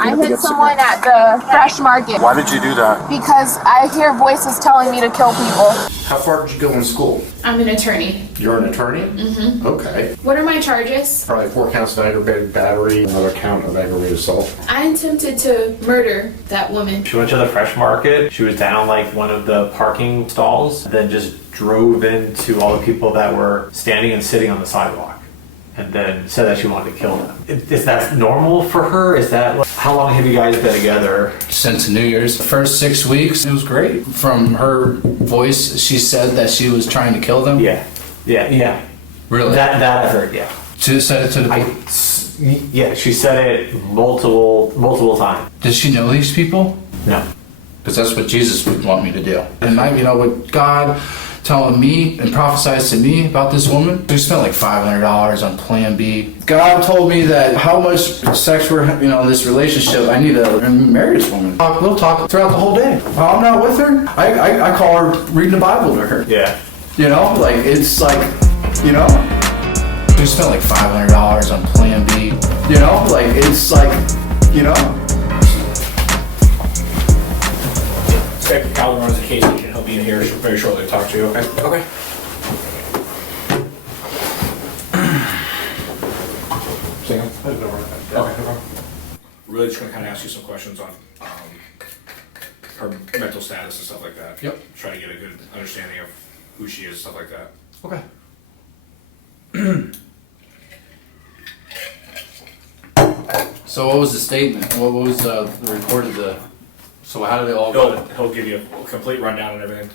I hit someone at the fresh market. Why did you do that? Because I hear voices telling me to kill people. How far did you go in school? I'm an attorney. You're an attorney? Mm-hmm. Okay. What are my charges? Probably 4 counts of aggravated battery, another count of aggravated assault. I attempted to murder that woman. She went to the fresh market. She was down like one of the parking stalls, then just drove into all the people that were standing and sitting on the sidewalk, and then said that she wanted to kill them. Is that normal for her? Is that how long have you guys been together? Since New Year's. The first 6 weeks, it was great. From her voice, she said that she was trying to kill them. Yeah. Really? That I heard. Yeah. She said it to the. Yeah, she said it multiple times. Does she know these people? No. Because that's what Jesus would want me to do. And what God telling me and prophesies to me about this woman. We spent like $500 on Plan B. God told me that how much sex we're, this relationship, I need to marry this woman. We'll talk throughout the whole day. While I'm not with her, I call her reading the Bible to her. Yeah. It's like, we spent like $500 on Plan B. It's like, Inspector Calderon is a case agent. He'll be in here very shortly to talk to you, okay? Okay. Okay, no problem. Really just gonna kind of ask you some questions on her mental status and stuff like that. Yep. Try to get a good understanding of who she is, stuff like that. okay. So what was the statement? What was the report of the? So how did it all go? He'll give you a complete rundown and everything.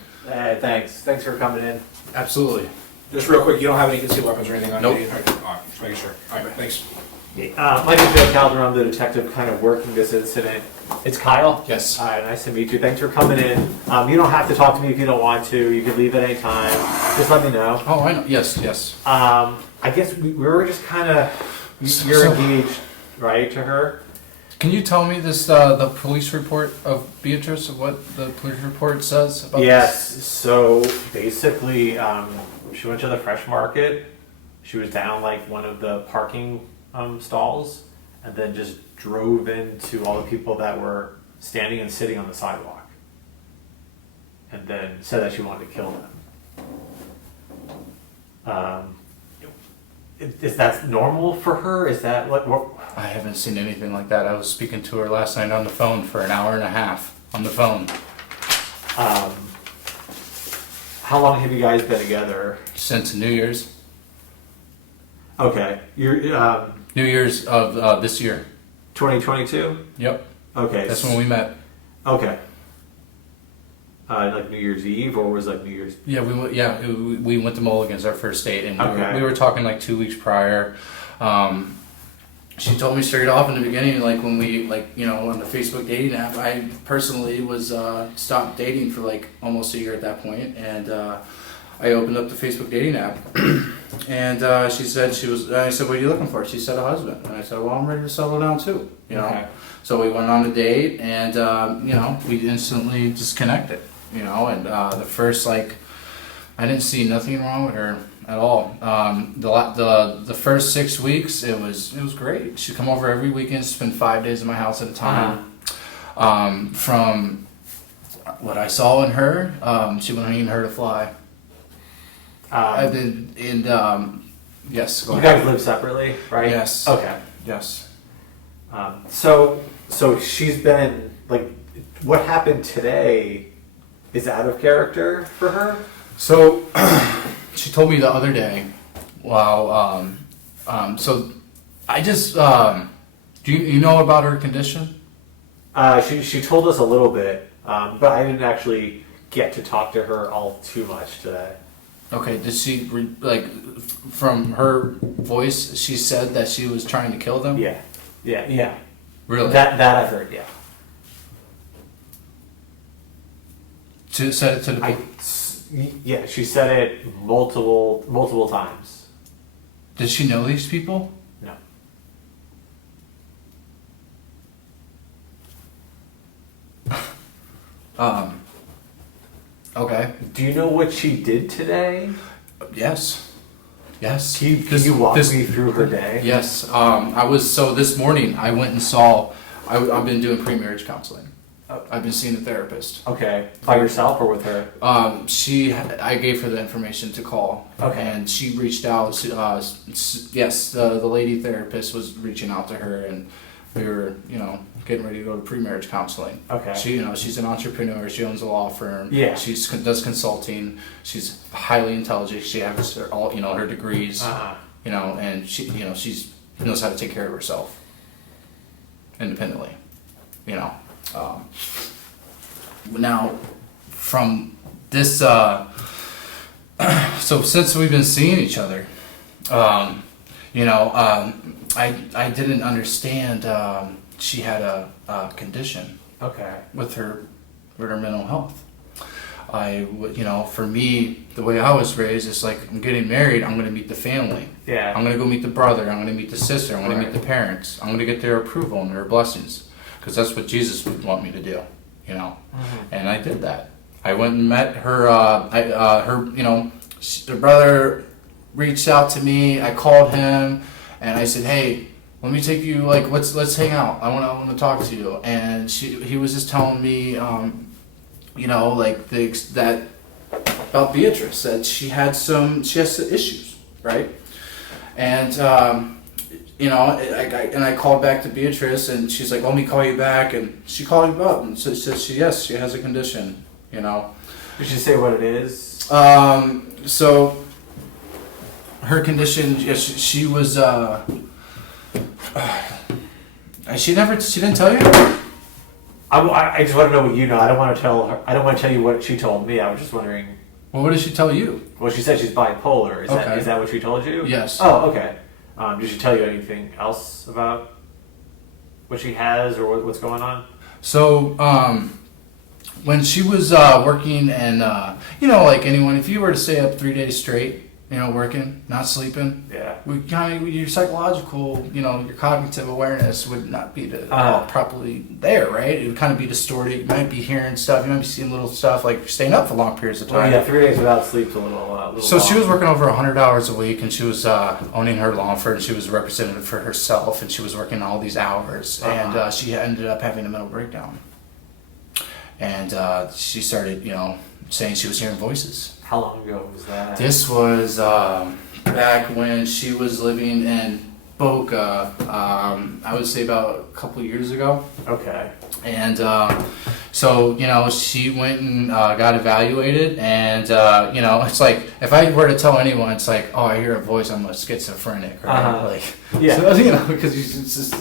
Thanks for coming in. Absolutely. Just real quick, you don't have any concealed weapons or anything on Nope. you? All right, just making sure. All right, thanks. My name is Joe Calderon. I'm the detective kind of working this incident. It's Kyle. Yes. Nice to meet you. Thanks for coming in. You don't have to talk to me if you don't want to. You can leave at any time. Just let me know. Oh, I know. Yes. I guess we were just kind of, you're engaged, right, to her? Can you tell me this, the police report of Beatrice, of what the police report says about Yes, this? so basically, she went to the fresh market. She was down like one of the parking stalls, and then just drove into all the people that were standing and sitting on the sidewalk, and then said that she wanted to kill them. Is that normal for her? Is that what? I haven't seen anything like that. I was speaking to her last night on the phone for an hour and a half on the phone. How long have you guys been together? Since New Year's. Okay, you're New Year's of this year. 2022. Yep. Okay, That's when we met. Okay. Like New Year's Eve, or was like New Year's? Yeah, we went to Mulligan's our first date, and Okay. we were talking like 2 weeks prior. She told me straight off in the beginning, like when we on the Facebook dating app. I personally was stopped dating for like almost a year at that point, and I opened up the Facebook dating app, and she said I said, "What are you looking for?" She said, "A husband," and I said, "Well, I'm ready to settle down too." Okay. So we went on a date, and we instantly just connected. And the first I didn't see nothing wrong with her at all. The first 6 weeks, it was great. She'd come over every weekend, spend 5 days in my house at a time. From what I saw in her, she wouldn't even hurt a fly. Yes. Go You ahead. guys live separately, right? Yes. Okay. Yes. So she's been like, what happened today is out of character for her. So she told me the other day, wow, so I just, do you know about her condition? She told us a little bit, but I didn't actually get to talk to her all too much today. Okay, did she, from her voice, she said that she was trying to kill them? Yeah. Really? That I've heard, yeah. She said it to the Yeah, she said it multiple times. Does she know these people? No. Okay. Do you know what she did today? Yes. Can you walk me through her day? Yes. This morning I went and saw I've been doing pre-marriage counseling. Oh. I've been seeing a therapist. Okay. By yourself or with her? I gave her the information to call. Okay. And she reached out. Yes, the lady therapist was reaching out to her, and we were, getting ready to go to pre-marriage counseling. Okay. She's an entrepreneur. She owns a law firm. Yeah. She does consulting. She's highly intelligent. She has all, her degrees. Uh-huh. And she knows how to take care of herself independently. Now, from this, so since we've been seeing each other, I didn't understand she had a condition Okay. with her mental health. For me, the way I was raised, it's like I'm getting married, I'm going to meet the family. Yeah. I'm going to go meet the brother, I'm going to meet the sister, I'm going to meet the parents. I'm going to get their approval and their blessings, because that's what Jesus would want me to do, And I did that. I went and met her, the brother reached out to me, I called him, and I said, hey, let me take you, let's hang out. I want to talk to you. And he was just telling me, that about Beatrice, that she has some issues, right? And I called back to Beatrice, and she's like, let me call you back, and she called me up, and so she has a condition, Did she say what it is? So her condition, she was, she didn't tell you? I just want to know what you know. I don't want to tell her. I don't want to tell you what she told me. I was just wondering. Well, what did she tell you? Well, she said she's bipolar. Is Okay. that what she told you? Yes. Oh, okay. Did she tell you anything else about what she has or what's going on? So, when she was working, and like anyone, if you were to stay up 3 days straight, working, not sleeping, Yeah. your psychological, your cognitive awareness would not be properly there, right? It would kind of be distorted. You might be hearing stuff, you might be seeing little stuff, like staying up for long periods of time. Oh, yeah, 3 days without sleep's a little So long. she was working over 100 hours a week, and she was owning her law firm. She was a representative for herself, and she was working all these hours, and she ended up having a mental breakdown. And she started, saying she was hearing voices. How long ago was that? This was back when she was living in Boca, I would say about a couple of years ago. Okay. And so, she went and got evaluated, and, it's like, if I were to tell anyone, it's like, oh, I hear a voice, I'm a schizophrenic, right? Yeah. So, because it's just,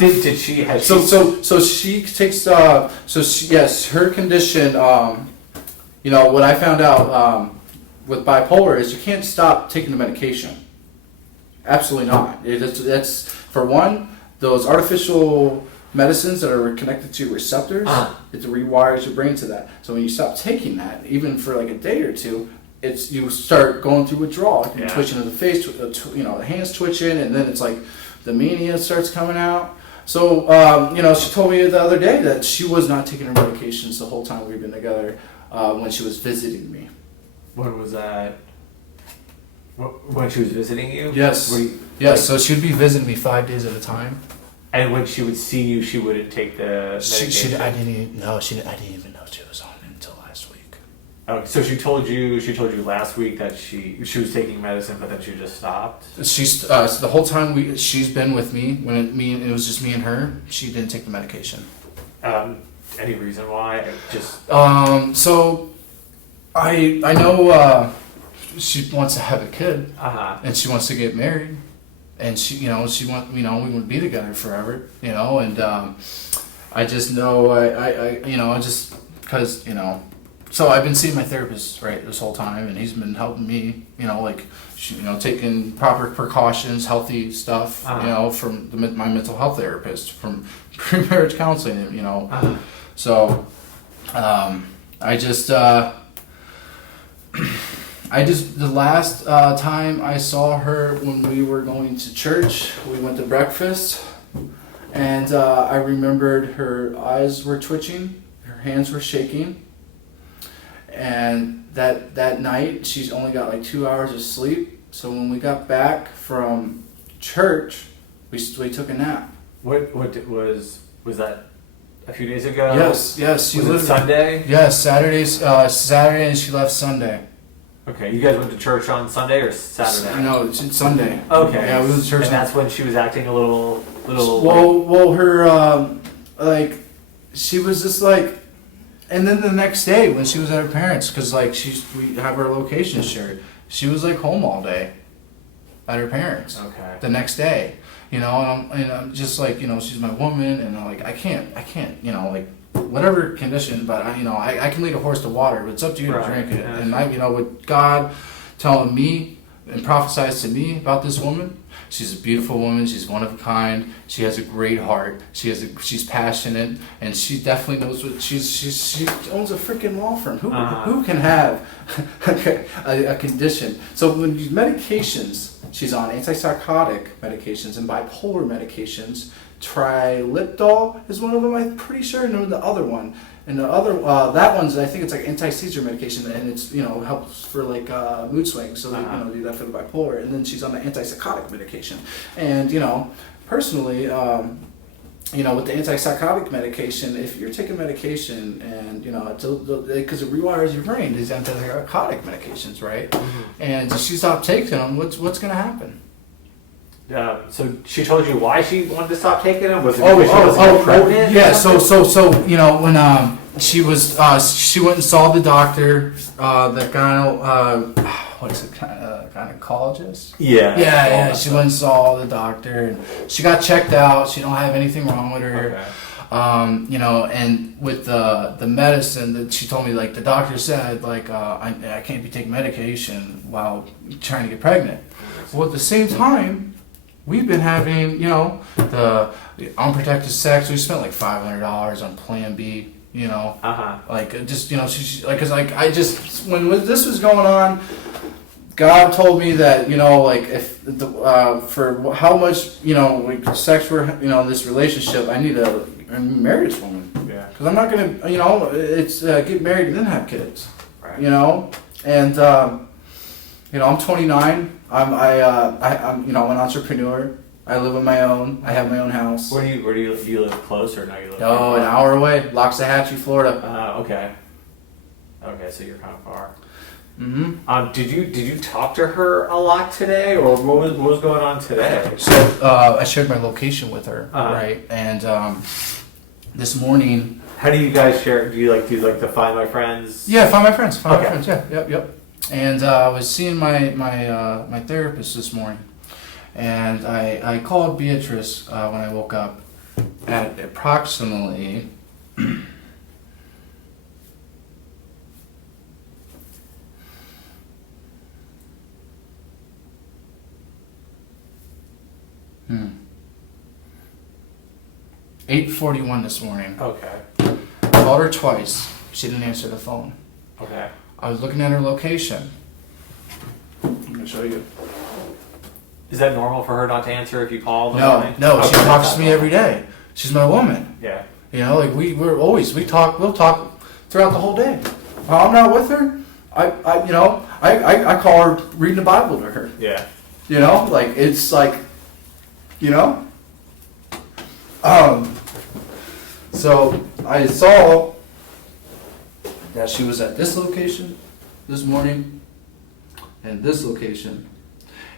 Did she have... So she takes, yes, her condition, what I found out with bipolar is you can't stop taking the medication. Absolutely not. That's for one, those artificial medicines that are connected to receptors, it rewires your brain to that. So when you stop taking that, even for like a day or two, you start going through withdrawal, twitching of the face, the hands twitching, and then it's like the mania starts coming out. So she told me the other day that she was not taking her medications the whole time we've been together. When she was visiting me. When was that? When she was visiting you? Yes. Yes, so she would be visiting me 5 days at a time. And when she would see you, she wouldn't take the medication? I didn't even know she was on it until last week. Oh, so she told you last week that she was taking medicine, but then she just stopped? She's so the whole time she's been with me, it was just me and her, she didn't take the medication. Any reason why? So I know she wants to have a kid, and she wants to get married, and we want to be together forever, and I just know because so I've been seeing my therapist this whole time, and he's been helping me, taking proper precautions, healthy stuff, from my mental health therapist, from pre-marriage counseling, So, the last time I saw her when we were going to church, we went to breakfast, and I remembered her eyes were twitching, her hands were shaking, and that night she's only got like 2 hours of sleep. So when we got back from church, we took a nap. What was that a few days ago? Yes. She Was it lived Sunday? Yes, Saturday, and she left Sunday. Okay, you guys went to church on Sunday or Saturday? No, it's Sunday. Okay. Yeah, we went to church. And that's when she was acting a little. Well, her like, she was just like, and then the next day when she was at her parents, because like we have our location shared, she was like home all day, at her parents. Okay. The next day, and I'm just like, she's my woman, and I'm like, I can't, like, whatever condition, but I can lead a horse to water, but it's up to you to drink it. Yeah. And with God telling me and prophesies to me about this woman, she's a beautiful woman. She's one of a kind. She has a great heart. She's passionate, and she definitely knows what she owns a freaking law firm. Who can have a condition? So when these medications, she's on antipsychotic medications and bipolar medications. Triliptol is one of them, I'm pretty sure. No, the other one. And the other, that one's, I think it's like anti-seizure medication, and it's, helps for like mood swings, so they, do that for the bipolar. And then she's on the antipsychotic medication. And, personally, with the antipsychotic medication, if you're taking medication and, because it rewires your brain, these antipsychotic medications, right? Mm-hmm. And if she stopped taking them, what's going to happen? So she told you why she wanted to stop taking them? Was it because she was pregnant? Yeah. So when she was she went and saw the doctor, the gynecologist. Yeah. She went and saw the doctor, and she got checked out. She don't have anything wrong with her. Okay. And with the medicine that she told me, like the doctor said, like I can't be taking medication while trying to get pregnant. Well, at the same time, we've been having, the unprotected sex. We spent like $500 on Plan B, like just, she like, cause like I just when this was going on, God told me that, like if for how much, like sex we're, in this relationship, I need to marry this woman. Yeah. Cause I'm not gonna, it's get married and then have kids. Right. And I'm 29. I'm an entrepreneur. I live on my own. I have my own house. Where do you live close or no? You live an hour away, Loxahatchee, Florida. Okay. Okay, so you're kind of far. Mm-hmm. Did you talk to her a lot today, or what was going on today? So I shared my location with her, right? And this morning. How do you guys share? Do you like the Find My Friends? Yeah, Find My Friends. Find My Friends. Yeah. Yep. And I was seeing my therapist this morning, and I called Beatrice when I woke up at approximately 8:41 this morning. Okay. Called her twice. She didn't answer the phone. Okay. I was looking at her location. I'm gonna show you. Is that normal for her not to answer if you call? No, Okay, she talks to me every day. She's my woman. Yeah. Like we'll talk throughout the whole day. While I'm not with her, I call her reading the Bible to her. Yeah. Like it's like, so I saw that she was at this location this morning and this location.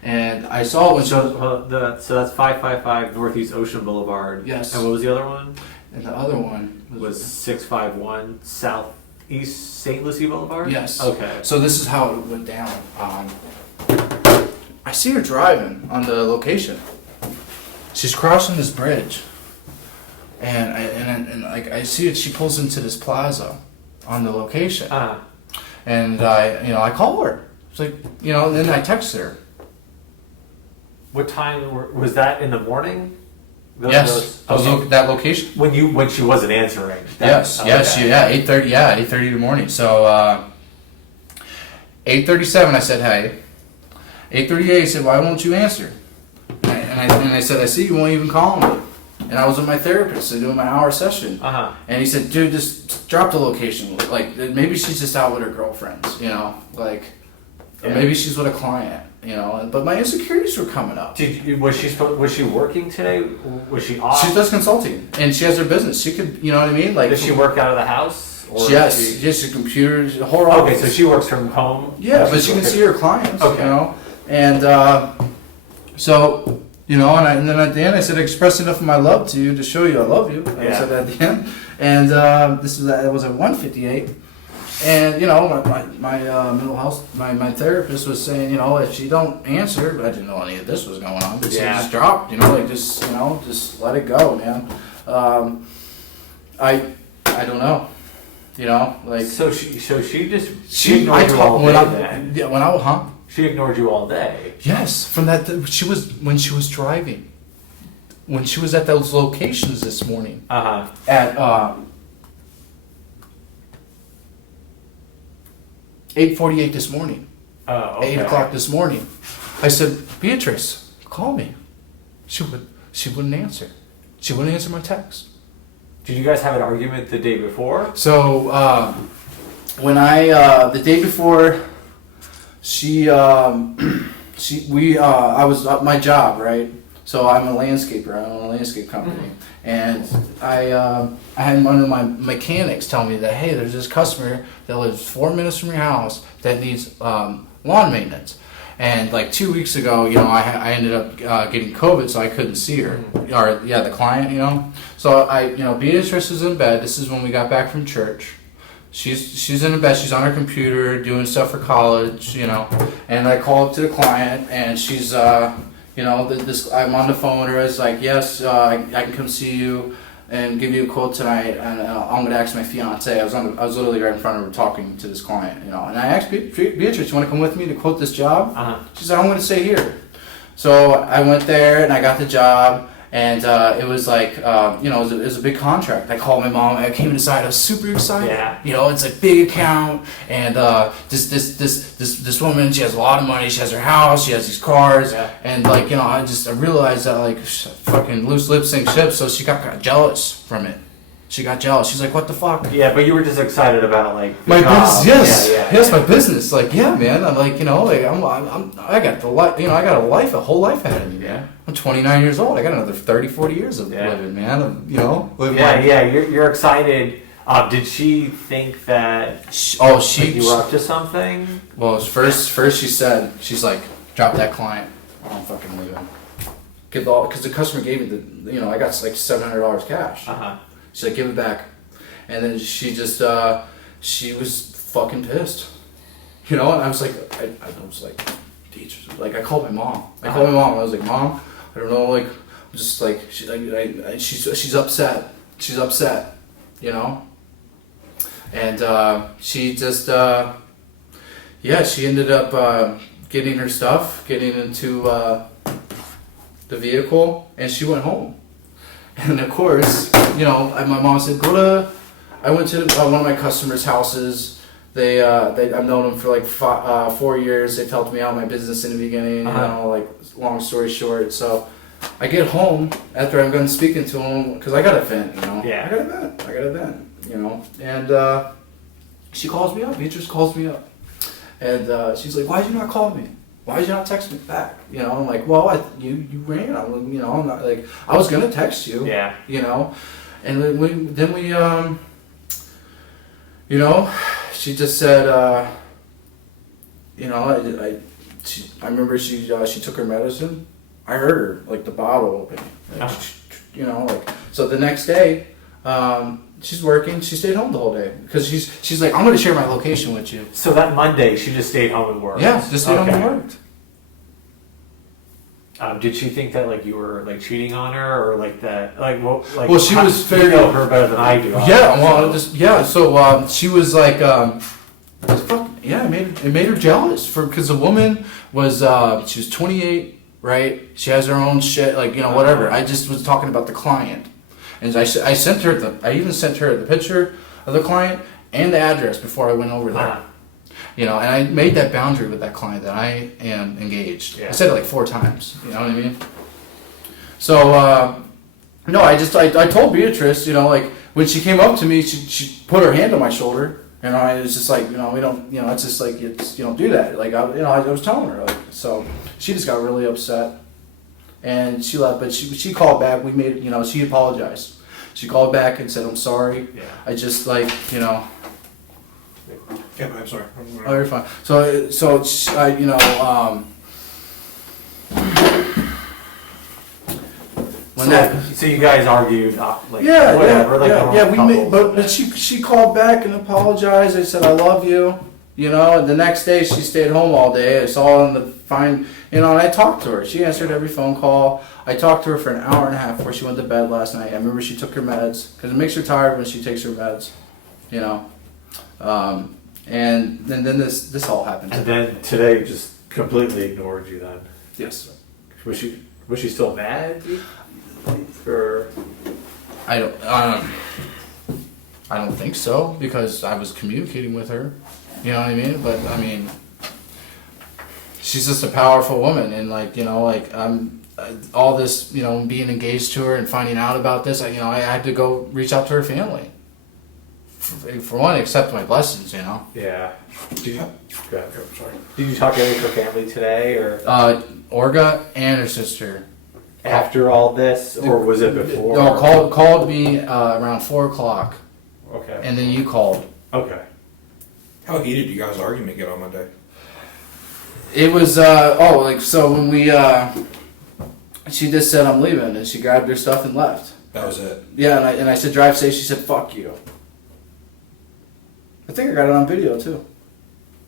And I saw when So that's 555 Northeast Ocean Boulevard. Yes. And what was the other one? and the other one Was 651 Southeast St. Lucie Boulevard? Yes. Okay. So this is how it went down. I see her driving on the location. She's crossing this bridge, and like I see it. She pulls into this plaza on the location, and I call her. It's like and then I text her. What time was that in the morning? Yes, I was looking at that location. When she wasn't answering. Yes, 8:30. Yeah, 8:30 in the morning. So 8:37, I said hey. 8:38, he said, why won't you answer? And I said, I see you won't even call me. And I was with my therapist doing my hour session. And he said, dude, just drop the location. Like maybe she's just out with her girlfriends, or maybe she's with a client. But my insecurities were coming up. Was she working today? Was she off? She does consulting, and she has her business. She could, you know what I mean? Like, does she work out of the house? Or yes, she computers, a whole office. Okay, so she works from home. Yeah, but she can see her clients. Okay. And so. And then at the end I said, I expressed enough of my love to you to show you I love you. I said that at the end. And it was at 1:58. And, my mental health, my therapist was saying, if she don't answer, but I didn't know any of this was going on, but she just dropped, just let it go, man. I don't know. So she ignored you all day then? She ignored you all day. Yes, from that when she was driving, when she was at those locations this morning. At 8:48 this morning. Oh, okay. 8 o'clock this morning. I said, Beatrice, call me. She wouldn't answer. She wouldn't answer my text. Did you guys have an argument the day before? So when the day before. I was at my job, right? So I'm a landscaper. I own a landscape company, and I had one of my mechanics tell me that, hey, there's this customer that lives 4 minutes from your house that needs lawn maintenance. And like 2 weeks ago, I ended up getting COVID, so I couldn't see her, the client, So Beatrice is in bed. This is when we got back from church. She's in the bed. She's on her computer doing stuff for college, And I call up to the client, and she's, I'm on the phone with her. It's like, yes, I can come see you and give you a quote tonight, and I'm gonna ask my fiance. I was literally right in front of her talking to this client, And I asked Beatrice, you want to come with me to quote this job? She said, I'm gonna stay here. So I went there and I got the job. And it was like, it was a big contract. I called my mom. I came inside. I was super excited. Yeah. It's a big account. And this woman, she has a lot of money. She has her house. She has these cars. Yeah. And I realized that fucking loose lips sink ships. So she got jealous from it. She got jealous. She's like, "What the fuck?" Yeah, but you were just excited about my job. business. Yes, my business. Man. I'm like, I got the life. I got a whole life ahead of me. Yeah. I'm 29 years old. I got another 30, 40 years of living, man. You're excited. Did she think that? You were up to something? Well, first she said, she's like, drop that client. I'm fucking leaving. Because the customer gave me I got like $700 cash. She's like, give it back. And then she just, she was fucking pissed. And I was like, I called my mom. I was like, Mom, I don't know, I'm just like, she's upset. She's upset, And she just, she ended up getting her stuff, getting into the vehicle, and she went home. And of course, my mom said, I went to one of my customers' houses. I've known them for like 4 years. They've helped me out in my business in the beginning, long story short. So I get home after I'm done speaking to them, because I got to vent, Yeah. I got to vent, And she calls me up. Beatrice calls me up. And she's like, why did you not call me? Why did you not text me back? I'm like, well, you ran. I'm not like, I was gonna text you. Yeah. And then we she just said, I remember she took her medicine. I heard her like the bottle open. So the next day, she's working. She stayed home the whole day because she's like, I'm gonna share my location with you. So that Monday, she just stayed home and worked. Yeah, just stayed home and worked. Did she think that you were cheating on her, or that Well, she was very. You know her better than I do. Yeah, well, So she was like, it made her jealous because the woman was she was 28, right? She has her own shit, whatever. I just was talking about the client. And I sent her I even sent her the picture of the client and the address before I went over there. And I made that boundary with that client that I am engaged. Yeah. I said it like 4 times. You know what I mean? So no, I told Beatrice, when she came up to me, she put her hand on my shoulder, You know, and it's just like, you know, we don't, you know, it's just like, it's, you don't do that. Like, I was telling her, like, so she just got really upset and she left, but she called back. We made, you know, she apologized. She called back and said, I'm sorry. Yeah. I just like, you know. Yeah, I'm sorry. Oh, you're fine. So I, you know, when that. So you guys argued, like, Yeah, whatever, like yeah. We couple, made, but she called back and apologized. I said I love you, you know. And the next day she stayed home all day. I saw in the fine, you know. And I talked to her. She answered every phone call. I talked to her for an hour and a half before she went to bed last night. I remember she took her meds because it makes her tired when she takes her meds, you know. And then this all happened. And then today just completely ignored you. Then Yes. was she still mad? Or I don't think so because I was communicating with her. You know what I mean? But I mean, she's just a powerful woman, and like, you know, like all this, you know, being engaged to her and finding out about this, I had to go reach out to her family. For one, accept my blessings, you know. yeah. Did you? Go ahead. I'm sorry. Did you talk to any of her family today, or Orga and her sister. after all this, or was it before? No, called me around 4:00, Okay. and then you called. Okay. How heated did you guys' argument get on Monday? It was so when we she just said I'm leaving, and she grabbed her stuff and left. That was it. Yeah, and I said drive safe. She said fuck you. I think I got it on video too.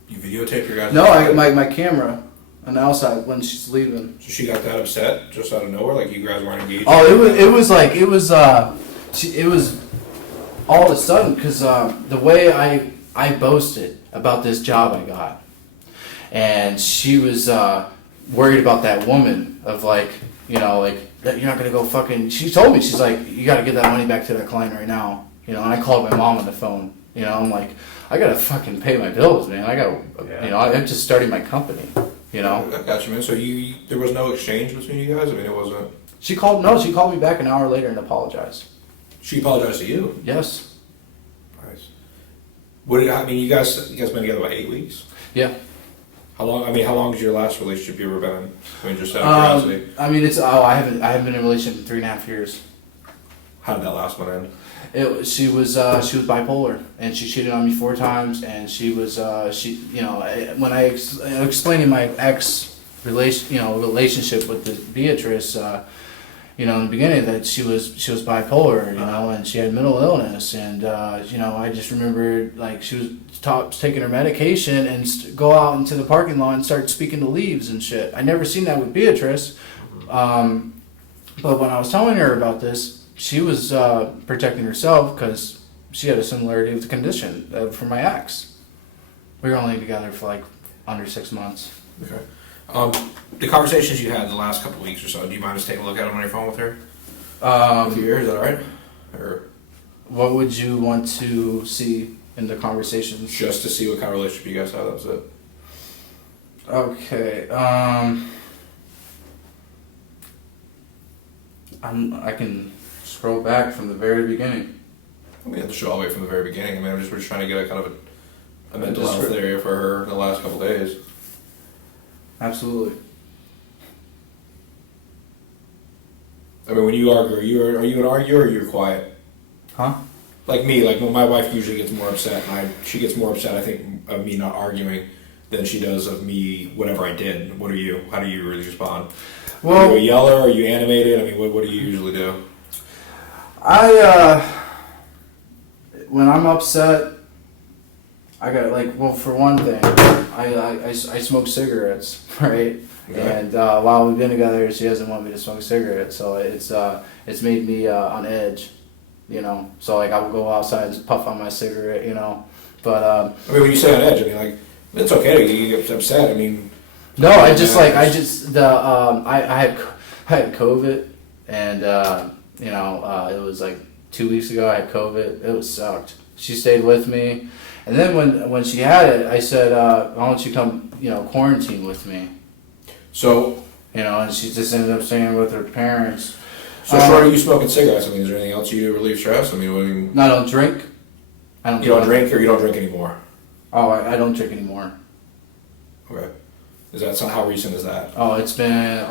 You videotaped your guys'? No, I got my camera on the outside when she's leaving. So she got that upset just out of nowhere, like you guys weren't engaged? Oh, it was all of a sudden because the way I boasted about this job I got, and she was worried about that woman of like, you know, like that you're not gonna go fucking. She told me, she's like, you gotta give that money back to that client right now, you know. And I called my mom on the phone, you know. I'm like, I gotta fucking pay my bills, man. I gotta, you know, I'm just starting my company, you know. I got you, man. So there was no exchange between you guys? I mean, it wasn't... She called me back an hour later and apologized. She apologized to you? Yes. Nice. You guys been together about 8 weeks? Yeah. How long has your last relationship you ever been in? I mean, just out of curiosity. I mean, I haven't been in a relationship in 3.5 years. How did that last one end? She was bipolar, and she cheated on me 4 times, and she was you know, when I explaining my relationship with Beatrice, you know, in the beginning, that she was bipolar, you know, and she had mental illness, and you know, I just remember like she was taking her medication and go out into the parking lot and start speaking to leaves and shit. I never seen that with Beatrice, but when I was telling her about this, she was protecting herself because she had a similarity of the condition from my ex. We were only together for like under 6 months. Okay. The conversations you had the last couple weeks or so, do you mind just taking a look at them on your phone with her? With you, is that alright? Or what would you want to see in the conversations? just to see what kind of relationship you guys had, that was it? Okay. I can scroll back from the very beginning. We have to show all the way from the very beginning. I mean, we're just trying to get a kind of a mental health area for her in the last couple days. Absolutely. I mean, when you argue, are you an arguer or you're quiet? Huh? Like me, like when my wife usually gets more upset, and she gets more upset, I think, of me not arguing than she does of me, whatever I did. What are you? How do you really respond? Well, are you a yeller? Are you animated? I mean, what do you usually do? When I'm upset, I got for one thing, I smoke cigarettes, right? Okay. And while we've been together, she doesn't want me to smoke cigarettes, so it's made me on edge, you know. So like I will go outside and just puff on my cigarette, you know. But I mean, when you say on edge, I mean like it's okay to get upset. I mean, no, I had COVID, and you know, it was like 2 weeks ago. I had COVID. It was sucked. She stayed with me, and then when she had it, I said, "Why don't you come, you know, quarantine with me?" So, you know, and she just ended up staying with her parents. So short of you smoking cigarettes, I mean, is there anything else you do to relieve stress? I mean, No, I don't drink. I don't. You don't drink, or you don't drink anymore? Oh, I don't drink anymore. Okay. Is that how recent is that? Oh, it's been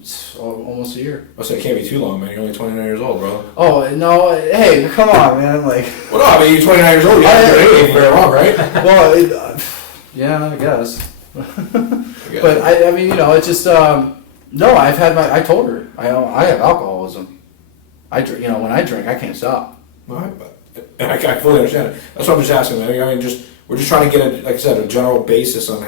it's almost a year. I said it can't be too long, man. You're only 29 years old, bro. Oh no! Hey, come on, man! Like. Well, no, I mean you're 29 years old. You haven't done anything very long, right? Well, yeah, I guess. But I mean, you know, it's just no. I've had I told her I have alcoholism. I drink, you know, when I drink, I can't stop. All right, and I fully understand it. That's what I'm just asking, man. I mean, we're just trying to get like I said, a general basis on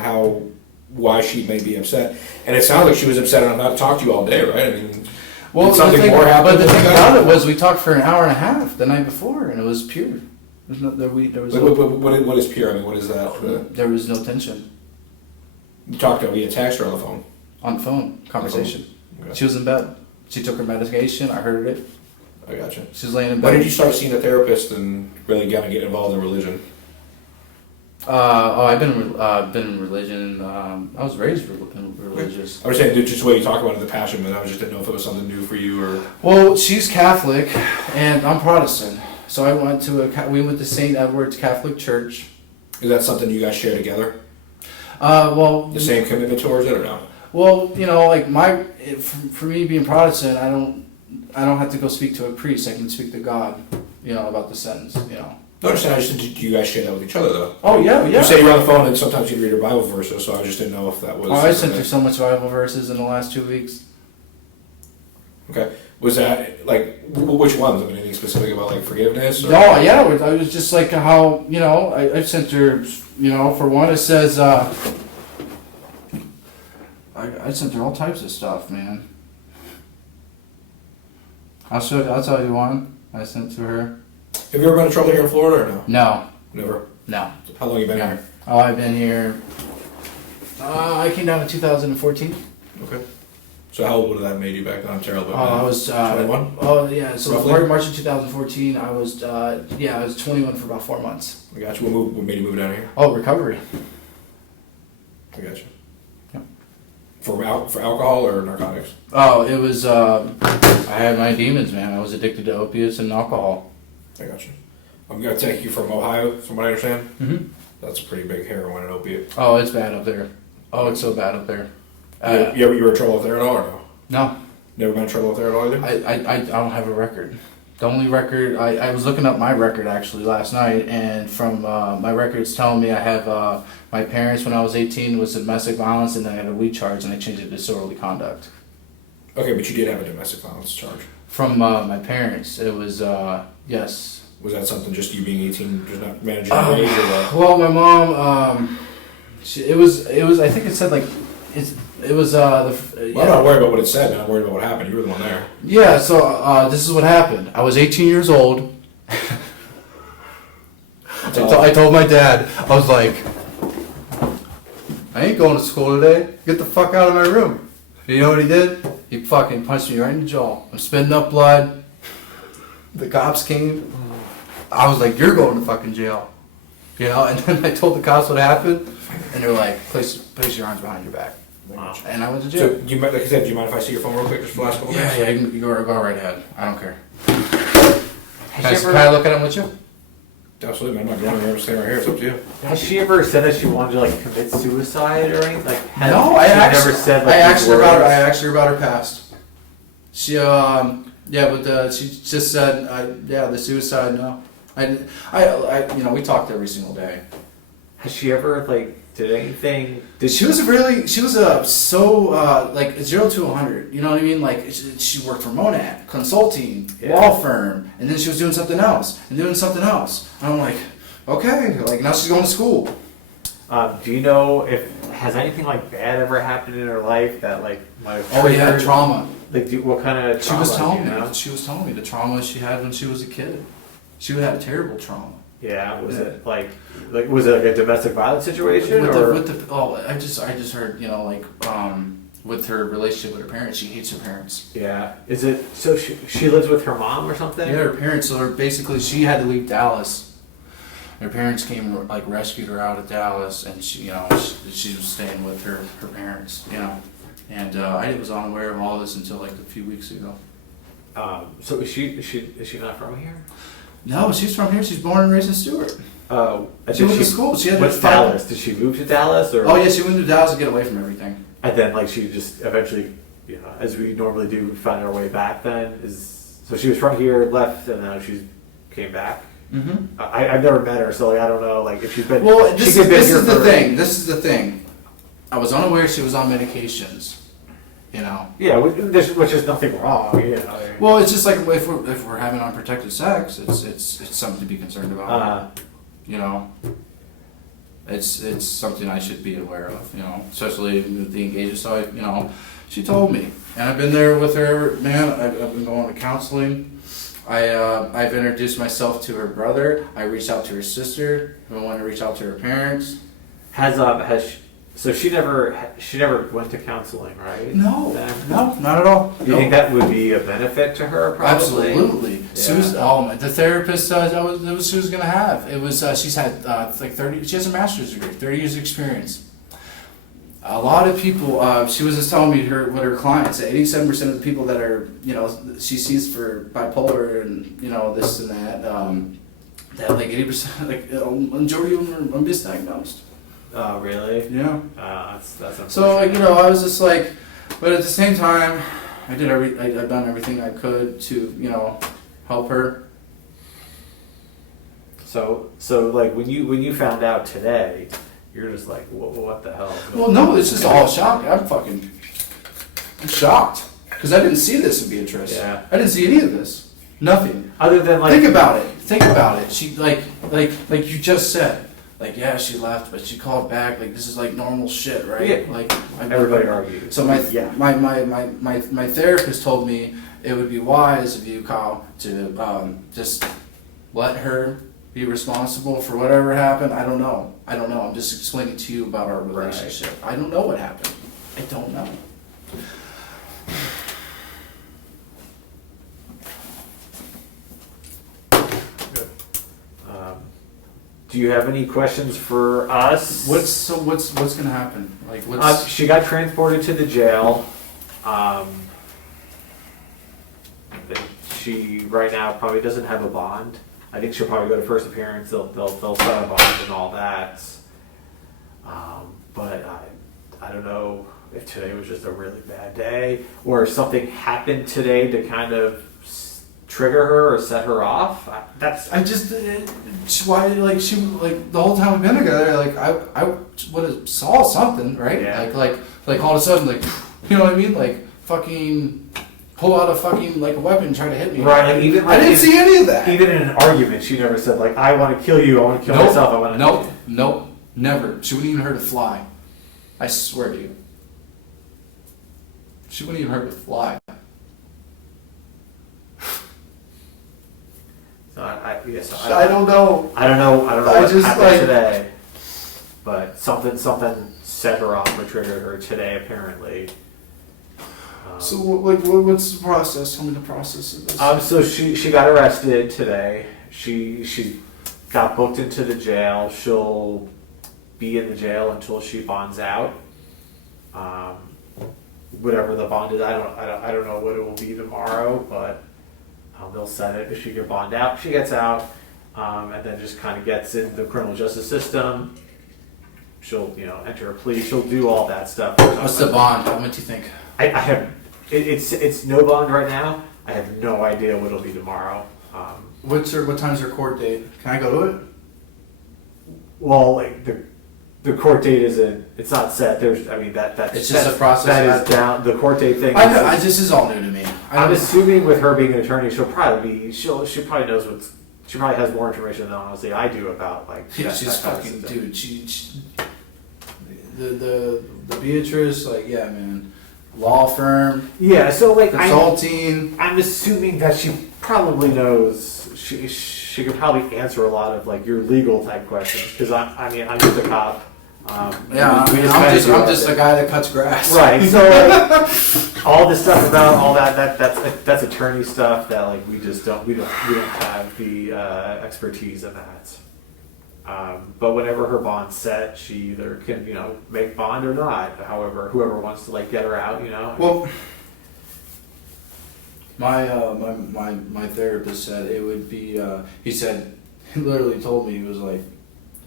why she may be upset. And it sounds like she was upset enough not to talk to you all day, right? I mean, well, did something more happen? But the thing about it was we talked for an hour and a half the night before, and it was pure. There was what is pure? I mean, what is that? There was no tension. You talked to her via text or on the phone? On phone conversation. Okay. She was in bed. She took her medication. I heard it. I gotcha. She was laying in bed. When did you start seeing a therapist and really get involved in religion? I've been in religion. I was raised religious. I was saying just the way you talk about it, the passion, but I just didn't know if it was something new for you or. Well, she's Catholic, and I'm Protestant. So we went to St. Edward's Catholic Church. Is that something you guys share together? Well, The same commitment towards it or no? Well, you know, like for me being Protestant, I don't have to go speak to a priest. I can speak to God, you know, about the sentence, you know. No, I understand. I just didn't, do you guys share that with each other though? Oh yeah. You say you're on the phone and sometimes you read your Bible verses, so I just didn't know if that was. Oh, I sent her so much Bible verses in the last 2 weeks. Okay. Was that like which ones? I mean, anything specific about like forgiveness? Or? No, yeah, I was just like how, you know, I sent her, you know, for one it says I sent her all types of stuff, man. I'll tell you one I sent to her. Have you ever been in trouble here in Florida or no? No. Never. No. How long have you been here? Oh, I've been here. I came down in 2014. Okay. So how old would that have made you back then? I'm terrible. Oh, I was 21. Oh yeah, so Roughly? March of 2014. I was I was 21 for about 4 months. I got you. What made you move down here? Oh, recovery. I got you. Yep. For alcohol or narcotics? Oh, it was. I had my demons, man. I was addicted to opiates and alcohol. I got you. I'm gonna take you from Ohio, from what I understand. Mm-hmm. That's a pretty big heroin and opiate. Oh, it's bad up there. Oh, it's so bad up there. You were in trouble up there at all or no? No. Never been in trouble up there at all either? I don't have a record. The only record, I was looking up my record actually last night, and from my record it's telling me I have my parents when I was 18 was domestic violence, and then I had a weed charge, and I changed it to disorderly conduct. Okay, but you did have a domestic violence charge. From my parents, it was, yes. Was that something just you being 18, just not managing your age or what? Well, my mom, it was, I think it said like, it was, Well, I'm not worried about what it said, man. I'm worried about what happened. You were the one there. Yeah, so this is what happened. I was 18 years old. I told my dad, I was like, I ain't going to school today. Get the fuck out of my room. You know what he did? He fucking punched me right in the jaw. I'm spitting up blood. The cops came. I was like, you're going to fucking jail. You know, and then I told the cops what happened, and they're like, place your arms behind your back. Wow. And I went to jail. So, like I said, do you mind if I see your phone real quick just for the last couple minutes? Yeah, you can go right ahead. I don't care. Can I look at him with you? Absolutely, man. I'm not going anywhere. I'm staying right here. It's up to you. Has she ever said that she wanted to like commit suicide or anything? Like, No, I never said. Like, I asked her about her past. She she just said the suicide. No, I you know, we talked every single day. Has she ever like did anything? She was so like 0 to 100. You know what I mean? Like she worked for Monad Consulting, law firm, and then she was doing something else and doing something else. And I'm like, okay, like now she's going to school. Do you know if has anything like bad ever happened in her life that like might have Oh yeah, triggered- trauma. Like what kind of She trauma? was telling do you know? me. She was telling me the trauma she had when she was a kid. She had a terrible trauma. Yeah, was it like was it like a domestic violence situation I just heard, you know, like with her relationship with her parents, she hates her parents. Yeah, is it so she lives with her mom or something? Yeah, her parents. So basically, she had to leave Dallas. Her parents came like rescued her out of Dallas, and she was staying with her parents, you know. And I was unaware of all this until like a few weeks ago. So is she not from here? No, she's from here. She's born and raised in Stuart. Oh, She went to school. She had what's to Dallas? Did she move to Dallas or? Oh yeah, she went to Dallas to get away from everything. And then like she just eventually, you know, as we normally do, found our way back. Then so she was from here, left, and now she's came back. Mm-hmm. I've never met her, so like I don't know like if she's been. Well, this is the for- thing. This is the thing. I was unaware she was on medications. You know. Yeah, which is nothing wrong. You know. Well, it's just like if we're having unprotected sex, it's something to be concerned about. You know. It's something I should be aware of. You know, especially with the engagement. So you know, she told me, and I've been there with her. Man, I've been going to counseling. I've introduced myself to her brother. I reached out to her sister. I want to reach out to her parents. So she never went to counseling, right? No, Then? no, not at all. Do you think that would be a benefit to her? Probably. Absolutely. Yeah. Susan, the therapist that was she was gonna have. It was she's had like 30. She has a master's degree, 30 years experience. A lot of people. She was just telling me what her clients. 87% of the people that are she sees for bipolar and this and that. That like 80%, like majority of them are misdiagnosed. Oh, really? Yeah. That's unfortunate. So I was just like, but at the same time, I've done everything I could to help her. So like when you found out today, you're just like, what the hell? Well, no, this is all shock. I'm shocked because I didn't see this in Beatrice. Yeah. I didn't see any of this. Nothing. Other than like, Think about it. She like you just said. Like, yeah, she left, but she called back. Like, this is like normal shit, right? Yeah. Like, everybody argues. So my therapist told me it would be wise of you, Kyle, to just let her be responsible for whatever happened. I don't know. I'm just explaining to you about our relationship. Right. I don't know what happened. I don't know. Do you have any questions for us? What's gonna happen? Like, she got transported to the jail. She right now probably doesn't have a bond. I think she'll probably go to first appearance. They'll set a bond and all that. But I don't know if today was just a really bad day or if something happened today to kind of trigger her or set her off. Why the whole time we've been together, like I would have saw something, right? Yeah. Like all of a sudden, like you know what I mean? Like fucking pull out a fucking like a weapon and try to hit me. Right. Like I didn't see any of that. Even in an argument, she never said like, "I want to kill you. I want to kill myself. I want to." Nope, never. She wouldn't even hurt a fly. I swear to you. She wouldn't even hurt a fly. So I don't know. I don't know what just, happened today, but something set her off or triggered her today apparently. So what's the process? Tell me the process of this. So she got arrested today. She got booked into the jail. She'll be in the jail until she bonds out. Whatever the bond is, I don't know what it will be tomorrow, but they'll set it. If she can bond out, she gets out, and then just kind of gets in the criminal justice system. She'll enter a plea. She'll do all that stuff. What's the bond? What do you think? I have. It's no bond right now. I have no idea what it'll be tomorrow. What time's her court date? Can I go to it? Well, like the court date isn't. It's not set. That's it's just a process. That is down. The court date thing. This is all new to me. I'm assuming with her being an attorney, she probably knows what's. She probably has more information than honestly I do about like. Yeah, she's fucking dude. She the Beatrice, like, yeah, man, law firm. Yeah, so like consulting. I'm assuming that she probably knows. She could probably answer a lot of like your legal type questions because I'm just a cop. I'm just a guy that cuts grass. Right. So like, all this stuff about all that's attorney stuff that like we don't have the expertise in that. But whenever her bond's set, she either can make bond or not. However, whoever wants to like get her out, Well, My therapist said it would be. He said, he literally told me, he was like,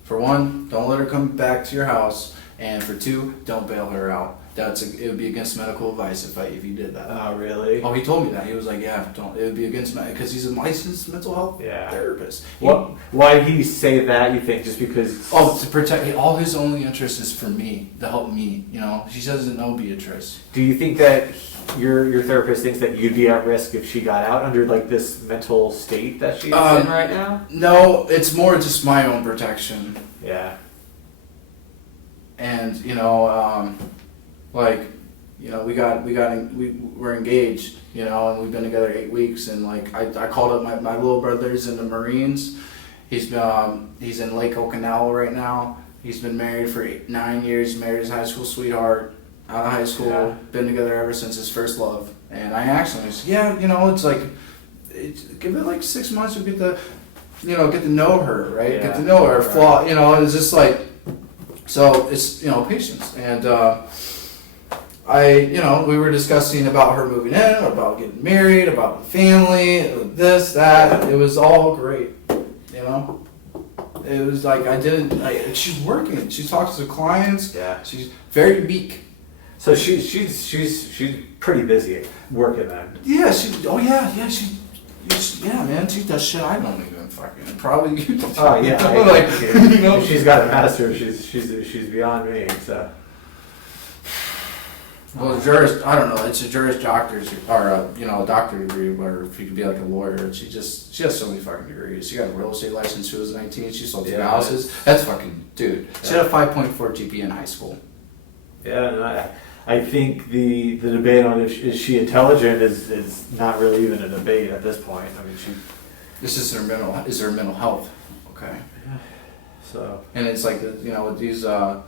for one, don't let her come back to your house, and for two, don't bail her out. It would be against medical advice if you did that. Oh, really? Oh, he told me that. He was like, yeah, don't. It would be against because he's a licensed mental health Yeah. therapist. Why did he say that? You think just because? Oh, to protect. All his only interest is for me, to help me. You know, she doesn't know Beatrice. Do you think that your therapist thinks that you'd be at risk if she got out under like this mental state that she's in right now? No, it's more just my own protection. Yeah. And we're engaged, and we've been together 8 weeks, and like I called up my little brother's in the Marines. He's in Lake Okinawa right now. He's been married for 9 years, married his high school sweetheart out of high school, Yeah. been together ever since his first love. And I asked him, it's like, give it like 6 months to get to know her, right? Yeah. Get to know her Right. flaw, it's just like, so it's, patience. And we were discussing about her moving in, about getting married, about the family, this, that. It was all great, It was like she's working. She talks to clients. Yeah. She's very meek. So she's pretty busy at working then. Yeah, man. She does shit I don't even fucking probably. Oh yeah. If she's got a master's, she's beyond me. So. Well, I don't know. It's a Juris Doctor's or a doctor degree, or if you could be like a lawyer. She has so many fucking degrees. She got a real estate license. She was 19. She sold 2 houses. That's fucking dude. She had a 5.4 GPA in high school. Yeah, and I think the debate on is she intelligent is not really even a debate at this point. I mean, this is her mental health. Okay. So. And it's like with these. I'm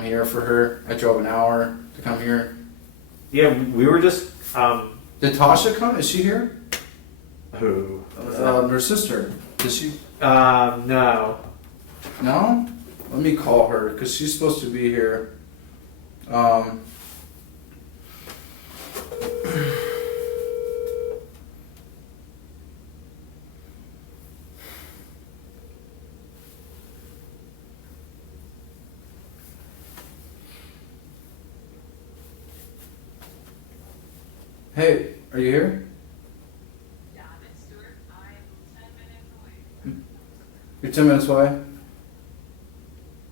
here for her. I drove an hour to come here. Yeah, we were just. Did Tasha come? Is she here? Who? Her sister. Is she? No. No? Let me call her because she's supposed to be here. Hey, are you here? Yeah, I'm in Stuart. I'm 10 minutes away. You're 10 minutes away?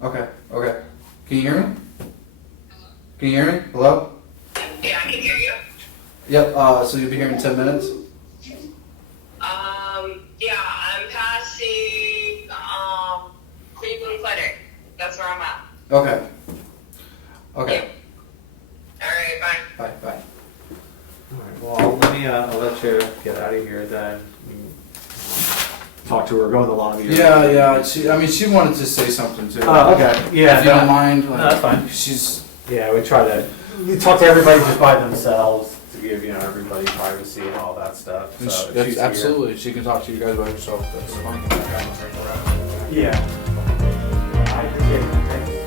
Okay. Can you hear me? Hello? Can you hear me? Hello? Yeah, I can hear you. Yep, so you'll be here in 10 minutes? Yeah, I'm passing, Cleveland Clinic. That's where I'm at. Okay. All right, bye. Bye. Alright, well, I'll let you get out of here then. Talk to her, go in the lobby. Yeah. She wanted to say something too. Oh, okay. Yeah. If you don't mind. No, that's fine. She's. Yeah, we talk to everybody just by themselves to give everybody privacy and all that stuff. So if she's here- Absolutely. She can talk to you guys by herself. That's fine. Yeah. I appreciate it. Thanks.